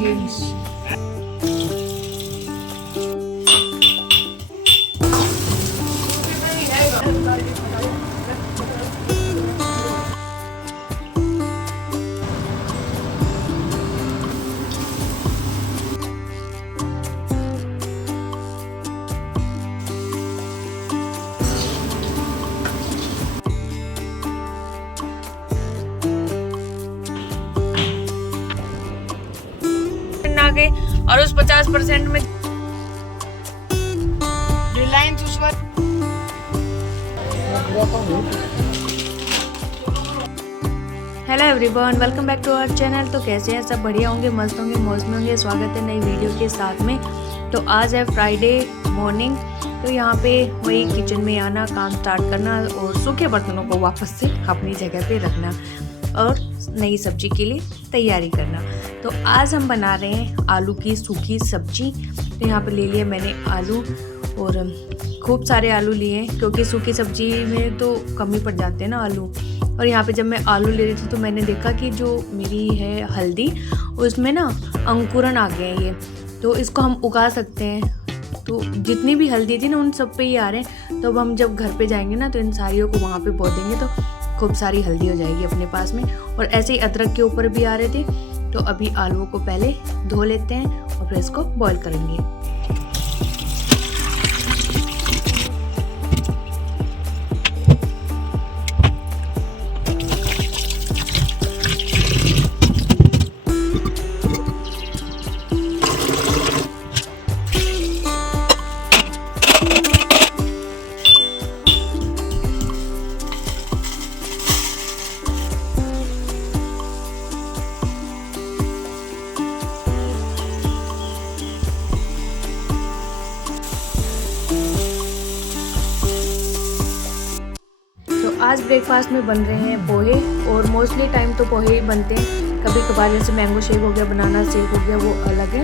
Games. आ गए और उस 50% में रिलायंस उस वक्त hello everyone, welcome back to our channel. तो कैसे हैं सब? बढ़िया होंगे, मस्त होंगे, मौज में होंगे। स्वागत है नई वीडियो के साथ में। तो आज है फ्राइडे मॉर्निंग। तो यहाँ पे वही किचन में आना, काम स्टार्ट करना और सूखे बर्तनों को वापस से अपनी जगह पे रखना और नई सब्जी के लिए तैयारी करना। तो आज हम बना रहे हैं आलू की सूखी सब्जी। तो यहाँ पे ले लिया मैंने आलू और खूब सारे आलू लिए हैं क्योंकि सूखी सब्जी में तो कम ही पड़ जाते हैं ना आलू। और यहाँ पे जब मैं आलू ले रही थी तो मैंने देखा कि जो मेरी है हल्दी, उसमें ना अंकुरन आ गए हैं ये, तो इसको हम उगा सकते हैं। तो जितनी भी हल्दी थी ना उन सब पे ही आ रहे हैं। तो अब हम जब घर पे जाएंगे ना तो इन सारियों को वहाँ पे बो देंगे तो खूब सारी हल्दी हो जाएगी अपने पास में। और ऐसे ही अदरक के ऊपर भी आ रहे थे। तो अभी आलूओं को पहले धो लेते हैं और फिर इसको बॉईल करेंगे। आज ब्रेकफास्ट में बन रहे हैं पोहे और मोस्टली टाइम तो पोहे ही बनते हैं। कभी कभार जैसे मैंगो शेक हो गया, बनाना शेक हो गया, वो अलग है,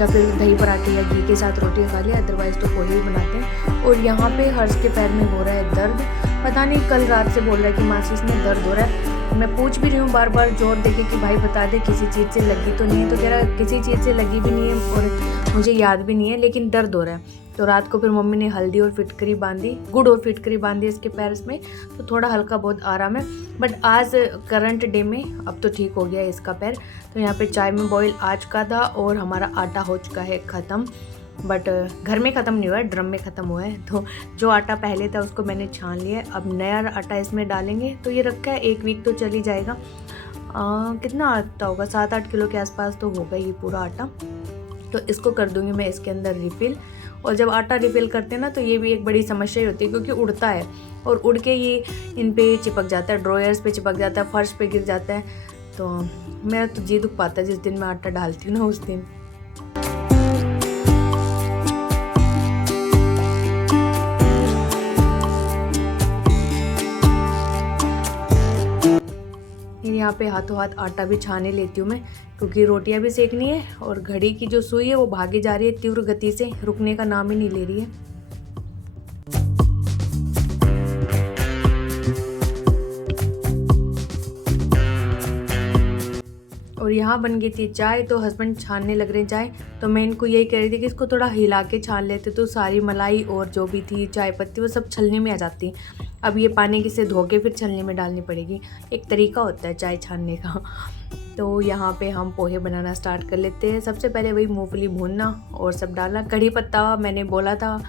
या फिर दही पराठे या घी के साथ रोटी खा लिया। अदरवाइज़ तो पोहे ही बनाते हैं। और यहाँ पे हर्ष के पैर में हो रहा है दर्द, पता नहीं कल रात से बोल रहा है कि मासी इसमें दर्द हो रहा है। मैं पूछ भी रही हूँ बार बार जोर देके कि भाई बता दे किसी चीज़ से लगी तो नहीं है। तो कह रहा किसी चीज़ से लगी भी नहीं है और मुझे याद भी नहीं है, लेकिन दर्द हो रहा है। तो रात को फिर मम्मी ने हल्दी और फिटकरी बांधी, गुड़ और फिटकरी बांधी इसके पैर में, तो थोड़ा हल्का बहुत आराम है। बट आज करंट डे में अब तो ठीक हो गया है इसका पैर। तो यहाँ पे चाय में बॉईल आज का था और हमारा आटा हो चुका है ख़त्म। बट घर में ख़त्म नहीं हुआ है, ड्रम में ख़त्म हुआ है। तो जो आटा पहले था उसको मैंने छान लिया है। अब नया आटा इसमें डालेंगे। तो ये रखा है 1 वीक तो चल ही जाएगा। कितना आटा होगा? 7-8 किलो के आसपास तो होगा ये पूरा आटा। तो इसको कर दूँगी मैं इसके अंदर रिफ़िल। और जब आटा रिफ़िल करते हैं ना तो ये भी एक बड़ी समस्या ही होती है क्योंकि उड़ता है और उड़ के ये इन पे चिपक जाता है, ड्रॉयर्स पे चिपक जाता है, फर्श पे गिर जाता है। तो मेरा तो जी दुख पाता है जिस दिन मैं आटा डालती हूँ ना उस दिन। यहाँ पे हाथों हाथ आटा भी छाने लेती हूँ मैं क्योंकि रोटियां भी सेकनी है। और घड़ी की जो सुई है वो भागी जा रही है तीव्र गति से, रुकने का नाम ही नहीं ले रही है। और यहाँ बन गई थी चाय। तो हस्बैंड छानने लग रहे हैं चाय। तो मैं इनको यही कह रही थी कि इसको थोड़ा हिला के छान लेते तो सारी मलाई और जो भी थी चाय पत्ती वो सब छलने में आ जाती। अब ये पानी की से धो के फिर छलने में डालनी पड़ेगी। एक तरीका होता है चाय छानने का। तो यहाँ पे हम पोहे बनाना स्टार्ट कर लेते हैं। सबसे पहले वही मूंगफली भूनना और सब डालना। कढ़ी पत्ता मैंने बोला था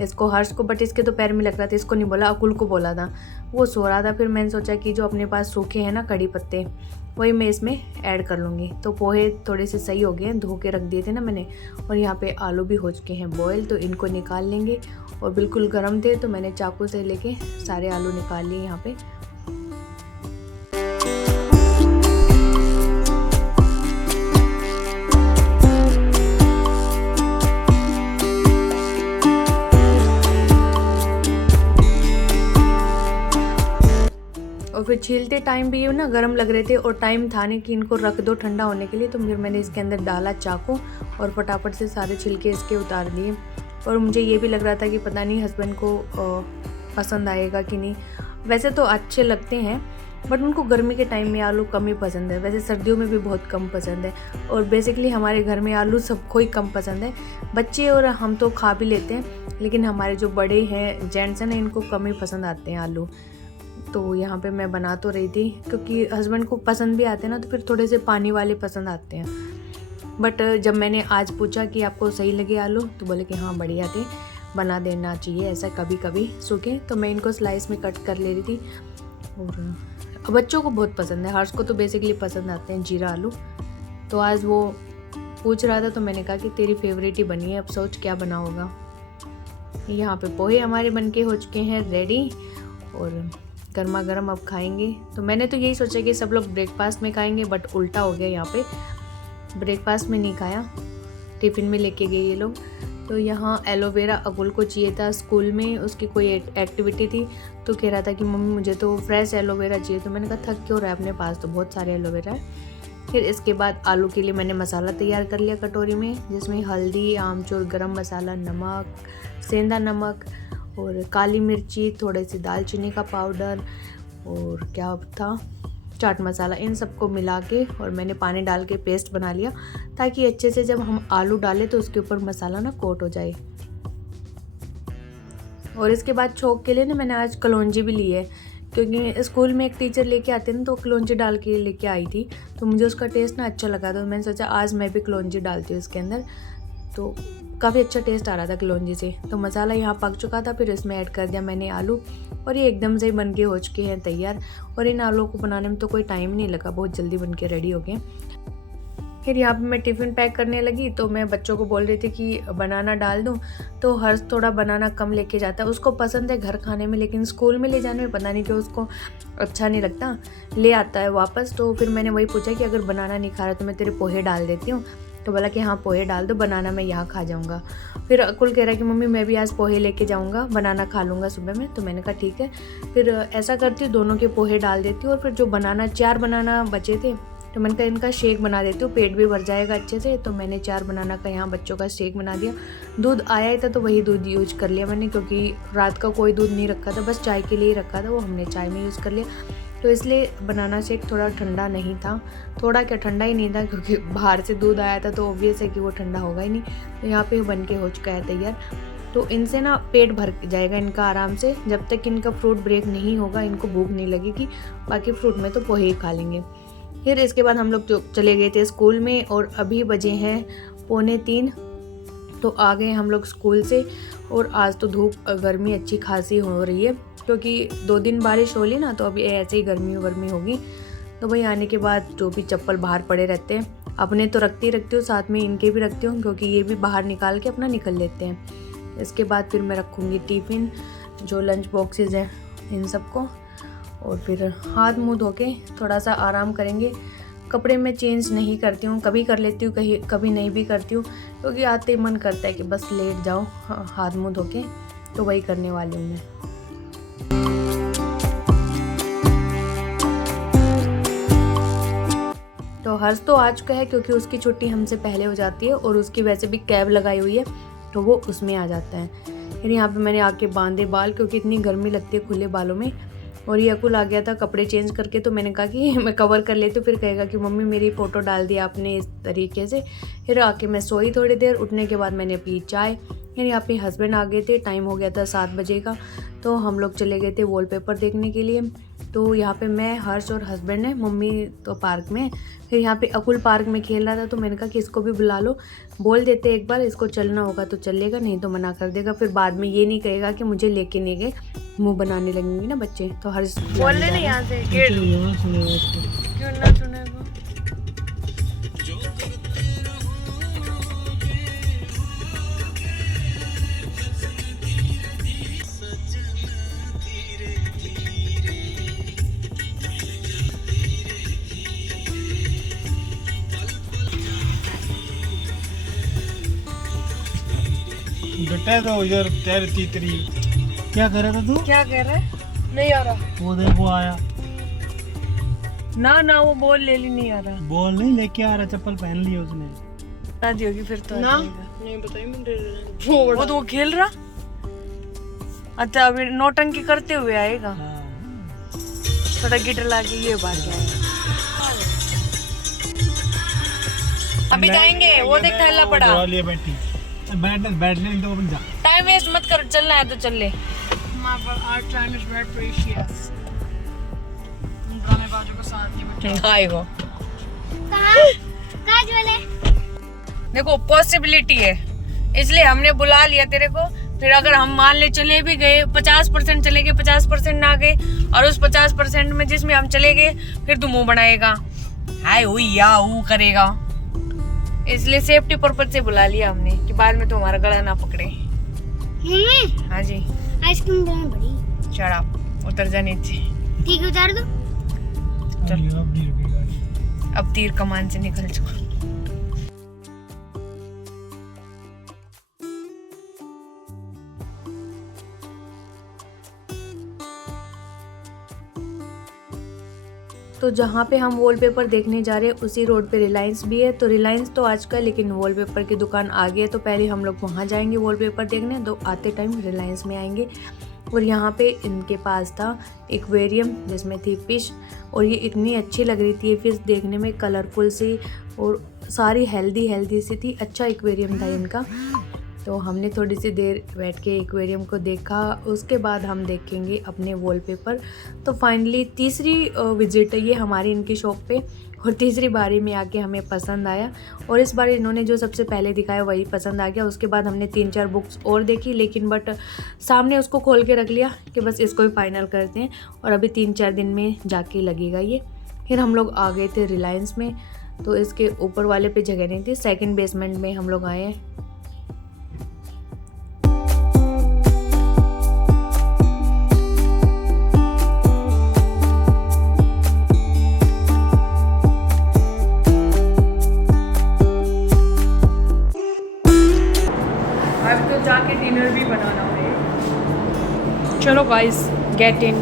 इसको हर्ष को, बट इसके तो पैर में लग रहा था, इसको नहीं बोला, अकुल को बोला था, वो सो रहा था। फिर मैंने सोचा कि जो अपने पास सूखे हैं ना कढ़ी पत्ते, वही मैं इसमें ऐड कर लूँगी। तो पोहे थोड़े से सही हो गए हैं, धो के रख दिए थे ना मैंने। और यहाँ पे आलू भी हो चुके हैं बॉयल, तो इनको निकाल लेंगे। और बिल्कुल गर्म थे तो मैंने चाकू से लेके सारे आलू निकाल लिए यहाँ पे। और फिर छीलते टाइम भी ये ना गर्म लग रहे थे और टाइम था नहीं कि इनको रख दो ठंडा होने के लिए। तो फिर मैंने इसके अंदर डाला चाकू और फटाफट से सारे छिलके इसके उतार दिए। और मुझे ये भी लग रहा था कि पता नहीं हस्बैंड को पसंद आएगा कि नहीं। वैसे तो अच्छे लगते हैं बट उनको गर्मी के टाइम में आलू कम ही पसंद है। वैसे सर्दियों में भी बहुत कम पसंद है, और बेसिकली हमारे घर में आलू सबको ही कम पसंद है। बच्चे और हम तो खा भी लेते हैं, लेकिन हमारे जो बड़े हैं जेंट्स हैं ना, इनको कम ही पसंद आते हैं आलू। तो यहाँ पे मैं बना तो रही थी, क्योंकि हस्बैंड को पसंद भी आते हैं ना, तो फिर थोड़े से पानी वाले पसंद आते हैं। बट जब मैंने आज पूछा कि आपको सही लगे आलू, तो बोले कि हाँ बढ़िया थे, बना देना चाहिए ऐसा कभी कभी सूखे। तो मैं इनको स्लाइस में कट कर ले रही थी, और बच्चों को बहुत पसंद है। हर्ष को तो बेसिकली पसंद आते हैं जीरा आलू। तो आज वो पूछ रहा था, तो मैंने कहा कि तेरी फेवरेट ही बनी है, अब सोच क्या बना होगा। यहाँ पे पोहे हमारे बनके हो चुके हैं रेडी, और गर्मा गर्म अब खाएंगे। तो मैंने तो यही सोचा कि सब लोग ब्रेकफास्ट में खाएंगे, बट उल्टा हो गया। यहाँ पे ब्रेकफास्ट में नहीं खाया, टिफ़िन में लेके गए ये लोग। तो यहाँ एलोवेरा अकुल को चाहिए था, स्कूल में उसकी कोई एक्टिविटी थी, तो कह रहा था कि मम्मी मुझे तो फ्रेश एलोवेरा चाहिए। तो मैंने कहा थक क्यों रहा है, अपने पास तो बहुत सारे एलोवेरा है। फिर इसके बाद आलू के लिए मैंने मसाला तैयार कर लिया कटोरी में, जिसमें हल्दी, आमचूर, गरम मसाला, नमक, सेंधा नमक और काली मिर्ची, थोड़े से दालचीनी का पाउडर और क्या था चाट मसाला, इन सबको मिला के और मैंने पानी डाल के पेस्ट बना लिया, ताकि अच्छे से जब हम आलू डालें तो उसके ऊपर मसाला ना कोट हो जाए। और इसके बाद छोंक के लिए ना मैंने आज कलौंजी भी ली है, क्योंकि स्कूल में एक टीचर लेके आते हैं ना, तो कलौंजी डाल के लेके आई थी, तो मुझे उसका टेस्ट ना अच्छा लगा। तो मैंने सोचा आज मैं भी कलौंजी डालती हूँ इसके अंदर, तो काफ़ी अच्छा टेस्ट आ रहा था कलौंजी से। तो मसाला यहाँ पक चुका था, फिर इसमें ऐड कर दिया मैंने आलू, और ये एकदम से ही बन के हो चुके हैं तैयार। और इन आलूओं को बनाने में तो कोई टाइम नहीं लगा, बहुत जल्दी बन के रेडी हो गए। फिर यहाँ पे मैं टिफ़िन पैक करने लगी, तो मैं बच्चों को बोल रही थी कि बनाना डाल दूँ, तो हर्ष थोड़ा बनाना कम लेके जाता है। उसको पसंद है घर खाने में, लेकिन स्कूल में ले जाने में पता नहीं क्यों उसको अच्छा नहीं लगता, ले आता है वापस। तो फिर मैंने वही पूछा कि अगर बनाना नहीं खा रहा तो मैं तेरे पोहे डाल देती हूँ। तो बोला कि हाँ पोहे डाल दो, बनाना मैं यहाँ खा जाऊँगा। फिर अकुल कह रहा है कि मम्मी मैं भी आज पोहे लेके जाऊँगा, बनाना खा लूँगा सुबह में। तो मैंने कहा ठीक है, फिर ऐसा करती हूँ, दोनों के पोहे डाल देती हूँ। और फिर जो बनाना 4 बनाना बचे थे, तो मैंने कहा इनका शेक बना देती हूँ, पेट भी भर जाएगा अच्छे से। तो मैंने 4 बनाना का यहाँ बच्चों का शेक बना दिया। दूध आया ही था तो वही दूध यूज कर लिया मैंने, क्योंकि रात का कोई दूध नहीं रखा था, बस चाय के लिए ही रखा था, वो हमने चाय में यूज़ कर लिया। तो इसलिए बनाना शेक थोड़ा ठंडा नहीं था, थोड़ा क्या ठंडा ही नहीं था, क्योंकि बाहर से दूध आया था, तो ऑब्वियस है कि वो ठंडा होगा ही नहीं। तो यहाँ पे बन के हो चुका है तैयार। तो इनसे ना पेट भर जाएगा इनका आराम से, जब तक इनका फ्रूट ब्रेक नहीं होगा इनको भूख नहीं लगेगी। बाकी फ्रूट में तो पोहे ही खा लेंगे। फिर इसके बाद हम लोग चले गए थे स्कूल में, और अभी बजे हैं 2:45, तो आ गए हम लोग स्कूल से। और आज तो धूप गर्मी अच्छी खासी हो रही है, क्योंकि 2 दिन बारिश हो ली ना, तो अभी ऐसे ही गर्मी होगी। तो भाई आने के बाद जो भी चप्पल बाहर पड़े रहते हैं, अपने तो रखती हूँ, साथ में इनके भी रखती हूँ, क्योंकि ये भी बाहर निकाल के अपना निकल लेते हैं। इसके बाद फिर मैं रखूँगी टिफ़िन, जो लंच बॉक्सेस हैं इन सबको, और फिर हाथ मुँह धो के थोड़ा सा आराम करेंगे। कपड़े मैं चेंज नहीं करती हूँ, कभी कर लेती हूँ, कभी नहीं भी करती हूँ, क्योंकि आते ही मन करता है कि बस लेट जाओ हाथ मुँह धो के। तो वही करने वाली हूँ मैं। तो हर्ष तो आ चुका है, क्योंकि उसकी छुट्टी हमसे पहले हो जाती है, और उसकी वैसे भी कैब लगाई हुई है, तो वो उसमें आ जाता है। फिर यहाँ पे मैंने आके बांधे बाल, क्योंकि इतनी गर्मी लगती है खुले बालों में। और ये अकुल आ गया था कपड़े चेंज करके, तो मैंने कहा कि मैं कवर कर लेती हूँ, फिर कहेगा कि मम्मी मेरी फ़ोटो डाल दी आपने इस तरीके से। फिर आके मैं सोई थोड़ी देर, उठने के बाद मैंने पी चाय। फिर यहाँ पे हस्बैंड आ गए थे, टाइम हो गया था 7 बजे का, तो हम लोग चले गए थे वॉलपेपर देखने के लिए। तो यहाँ पे मैं, हर्ष और हस्बैंड है, मम्मी तो पार्क में। फिर यहाँ पे अकुल पार्क में खेल रहा था, तो मैंने कहा कि इसको भी बुला लो, बोल देते एक बार, इसको चलना होगा तो चलेगा, नहीं तो मना कर देगा। फिर बाद में ये नहीं कहेगा कि मुझे लेके नहीं गए, मुंह बनाने लगेंगे ना बच्चे। तो हर्ष बोल ले नहीं यहाँ से, क्यों ना सुनेगा। बेटा तो इधर तेरे तीतरी क्या कर रहा था तू? क्या कह रहा है? नहीं आ रहा। वो देखो आया ना वो बॉल ले ली, नहीं आ रहा। बॉल नहीं लेके आ रहा, चप्पल पहन ली उसने। शादी होगी फिर तो ना नहीं बताइए मुझे। वो तो खेल रहा। अच्छा अभी नौटंकी करते हुए आएगा। हाँ। थोड़ा गिटर लाके ये बात क्या है। अभी जाएंगे, वो देख थैला पड़ा। बैठी बैठने दो बंदा। टाइम वेस्ट मत करो, चलना है तो चल ले। Our time is very precious. गाने बाजों को साथ में बैठे। आएगो कहाँ चले? देखो पॉसिबिलिटी है, इसलिए हमने बुला लिया तेरे को। फिर अगर हम मान ले चले भी गए, 50% चले गए, 50% ना गए, और उस 50% में जिसमें हम चले गए फिर तू मुंह बनाएगा, हाय हुई या वो करेगा। इसलिए सेफ्टी पर्पज से बुला लिया हमने कि बाद में तुम्हारा गला ना पकड़े। हाँ जी, आइसक्रीम देना बड़ी। शराब उतर जा नीचे। ठीक है, उतार दो। अब तीर कमान से निकल चुका। तो जहाँ पे हम वॉलपेपर देखने जा रहे हैं उसी रोड पे रिलायंस भी है। तो रिलायंस तो आज का, लेकिन वॉलपेपर की दुकान आगे है, तो पहले हम लोग वहाँ जाएंगे वॉलपेपर देखने, तो आते टाइम रिलायंस में आएंगे। और यहाँ पे इनके पास था एक्वेरियम जिसमें थी फिश, और ये इतनी अच्छी लग रही थी ये फिश देखने में, कलरफुल सी और सारी हेल्दी सी थी। अच्छा एक्वेरियम था इनका। तो हमने थोड़ी सी देर बैठ के एक्वेरियम को देखा, उसके बाद हम देखेंगे अपने वॉलपेपर। तो फाइनली तीसरी विजिट है ये हमारी इनकी शॉप पे, और तीसरी बारी में आके हमें पसंद आया। और इस बार इन्होंने जो सबसे पहले दिखाया वही पसंद आ गया। उसके बाद हमने 3-4 बुक्स और देखी, लेकिन बट सामने उसको खोल के रख लिया कि बस इसको ही फाइनल करते हैं, और अभी 3-4 दिन में जाके लगेगा ये। फिर हम लोग आ गए थे रिलायंस में। तो इसके ऊपर वाले पे जगह नहीं थी, सेकेंड बेसमेंट में हम लोग आए हैं। जाके डिनर भी बनाना है। चलो guys, get in.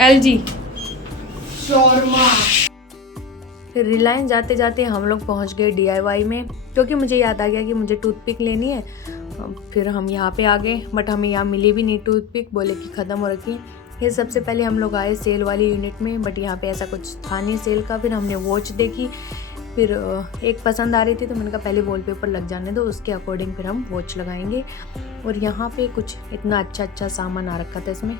LG shawarma. फिर रिलायंस जाते जाते हम लोग पहुंच गए DIY में, क्योंकि मुझे याद आ गया कि मुझे टूथपिक लेनी है। फिर हम यहाँ पे आ गए, बट हमें यहाँ मिली भी नहीं टूथपिक, बोले कि ख़त्म हो रखी। फिर सबसे पहले हम लोग आए सेल वाली यूनिट में, बट यहाँ पे ऐसा कुछ था नहीं सेल का। फिर हमने वॉच देखी, फिर एक पसंद आ रही थी, तो मैंने कहा पहले वॉलपेपर लग जाने दो, उसके अकॉर्डिंग फिर हम वॉच लगाएंगे। और यहाँ पे कुछ इतना अच्छा सामान आ रखा था इसमें।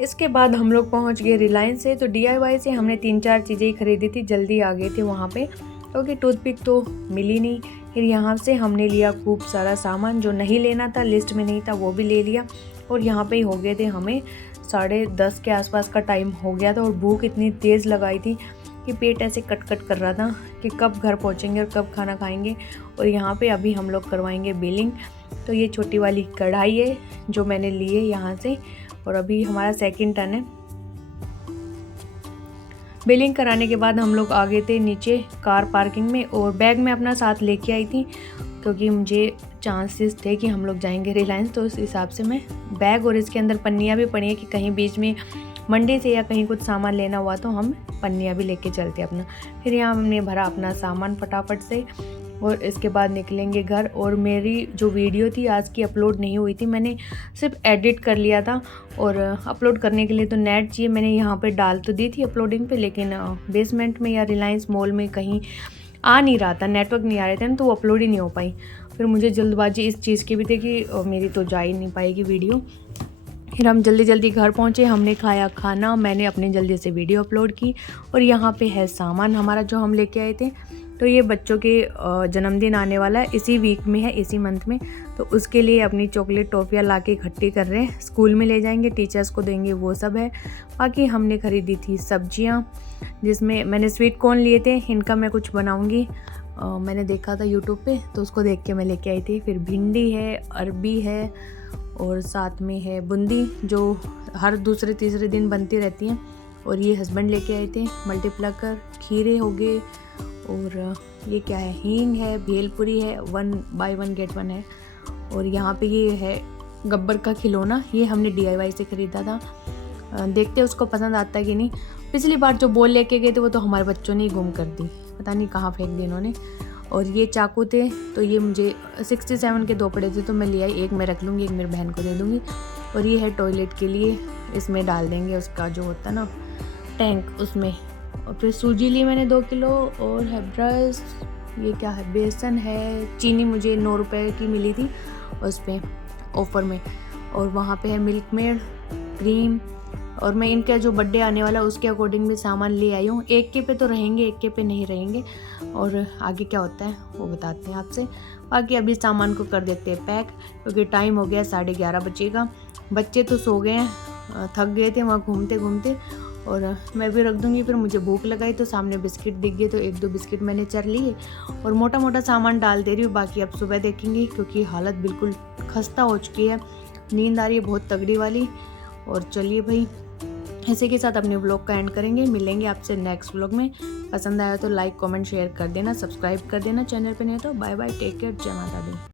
इसके बाद हम लोग पहुँच गए रिलायंस से। तो DIY से हमने 3-4 चीज़ें ही खरीदी थी, जल्दी आ गए थे वहाँ पे, क्योंकि टूथपिक तो मिली नहीं। फिर यहाँ से हमने लिया खूब सारा सामान, जो नहीं लेना था, लिस्ट में नहीं था, वो भी ले लिया। और यहाँ पे ही हो गए थे हमें 10:30 के आसपास का टाइम हो गया था, और भूख इतनी तेज़ लगाई थी कि पेट ऐसे कट कर रहा था कि कब घर पहुँचेंगे और कब खाना खाएंगे। और यहाँ पे अभी हम लोग करवाएंगे बिलिंग। तो ये छोटी वाली कढ़ाई है जो मैंने ली है यहाँ से, और अभी हमारा सेकंड टर्न है। बिलिंग कराने के बाद हम लोग आ गए थे नीचे कार पार्किंग में, और बैग मैं अपना साथ लेके आई थी, क्योंकि मुझे चांसेस थे कि हम लोग जाएंगे रिलायंस, तो उस हिसाब से मैं बैग, और इसके अंदर पन्नियाँ भी पड़ी हैं कि कहीं बीच में मंडी से या कहीं कुछ सामान लेना हुआ तो हम पन्नियाँ भी लेके चलते अपना। फिर यहाँ हमने भरा अपना सामान फटाफट से, और इसके बाद निकलेंगे घर। और मेरी जो वीडियो थी आज की अपलोड नहीं हुई थी, मैंने सिर्फ एडिट कर लिया था, और अपलोड करने के लिए तो नेट चाहिए। मैंने यहाँ पे डाल तो दी थी अपलोडिंग पे, लेकिन बेसमेंट में या रिलायंस मॉल में कहीं आ नहीं रहा था, नेटवर्क नहीं आ रहे थे ना, तो वो अपलोड ही नहीं हो पाई। फिर मुझे जल्दबाजी इस चीज़ की भी थी कि मेरी तो जा ही नहीं पाएगी वीडियो। फिर हम जल्दी घर पहुँचे, हमने खाया खाना, मैंने अपनी जल्दी से वीडियो अपलोड की। और यहाँ पे है सामान हमारा जो हम लेके आए थे। तो ये बच्चों के जन्मदिन आने वाला है, इसी वीक में है, इसी मंथ में। तो उसके लिए अपनी चॉकलेट टॉफ़ियाँ ला के इकट्ठी कर रहे हैं, स्कूल में ले जाएंगे, टीचर्स को देंगे, वो सब है। बाकी हमने खरीदी थी सब्जियां, जिसमें मैंने स्वीट कॉर्न लिए थे, इनका मैं कुछ बनाऊंगी। मैंने देखा था यूट्यूब पे, तो उसको देख के मैं लेके आई थी। फिर भिंडी है, अरबी है, और साथ में है बूंदी, जो हर दूसरे तीसरे दिन बनती रहती हैं। और ये हस्बैंड लेके आए थे मल्टीप्लकर, खीरे हो गए, और ये क्या है, हींग है, भेलपुरी है, 1 बाय 1 गेट 1 है। और यहाँ पे ये है गब्बर का खिलौना, ये हमने DIY से ख़रीदा था। देखते उसको पसंद आता है कि नहीं। पिछली बार जो बॉल लेके गए थे वो तो हमारे बच्चों ने ही गुम कर दी, पता नहीं कहाँ फेंक दी इन्होंने। और ये चाकू थे तो ये मुझे 67 के 2 पड़े थे तो मैं ले आई, एक मैं रख लूँगी, एक मेरी बहन को दे दूँगी। और ये है टॉयलेट के लिए, इसमें डाल देंगे उसका जो होता है ना टैंक उसमें। और फिर सूजी ली मैंने 2 किलो, और है ब्रश, ये क्या है, बेसन है, चीनी मुझे 9 रुपए की मिली थी उस पर ऑफ़र में। और वहाँ पे है मिल्क मेड, क्रीम, और मैं इनका जो बर्थडे आने वाला उसके अकॉर्डिंग भी सामान ले आई हूँ। एक के पे तो रहेंगे, एक के पे नहीं रहेंगे, और आगे क्या होता है वो बताते हैं आपसे। बाकी अभी सामान को कर देते हैं पैक, क्योंकि टाइम हो गया 11:30 बजेगा। बच्चे तो सो गए हैं, थक गए थे वहाँ घूमते घूमते, और मैं भी रख दूँगी। फिर मुझे भूख लगाई तो सामने बिस्किट दिख गए तो 1-2 बिस्किट मैंने चर लिए, और मोटा मोटा सामान डाल दे रही हूँ। बाकी अब सुबह देखेंगे, क्योंकि हालत बिल्कुल खस्ता हो चुकी है, नींद आ रही है बहुत तगड़ी वाली। और चलिए भाई, इसी के साथ अपने व्लॉग का एंड करेंगे। मिलेंगे आपसे नेक्स्ट व्लॉग में। पसंद आया तो लाइक कमेंट शेयर कर देना, सब्सक्राइब कर देना चैनल पे नहीं तो। बाय बाय, टेक केयर, जय माता दी।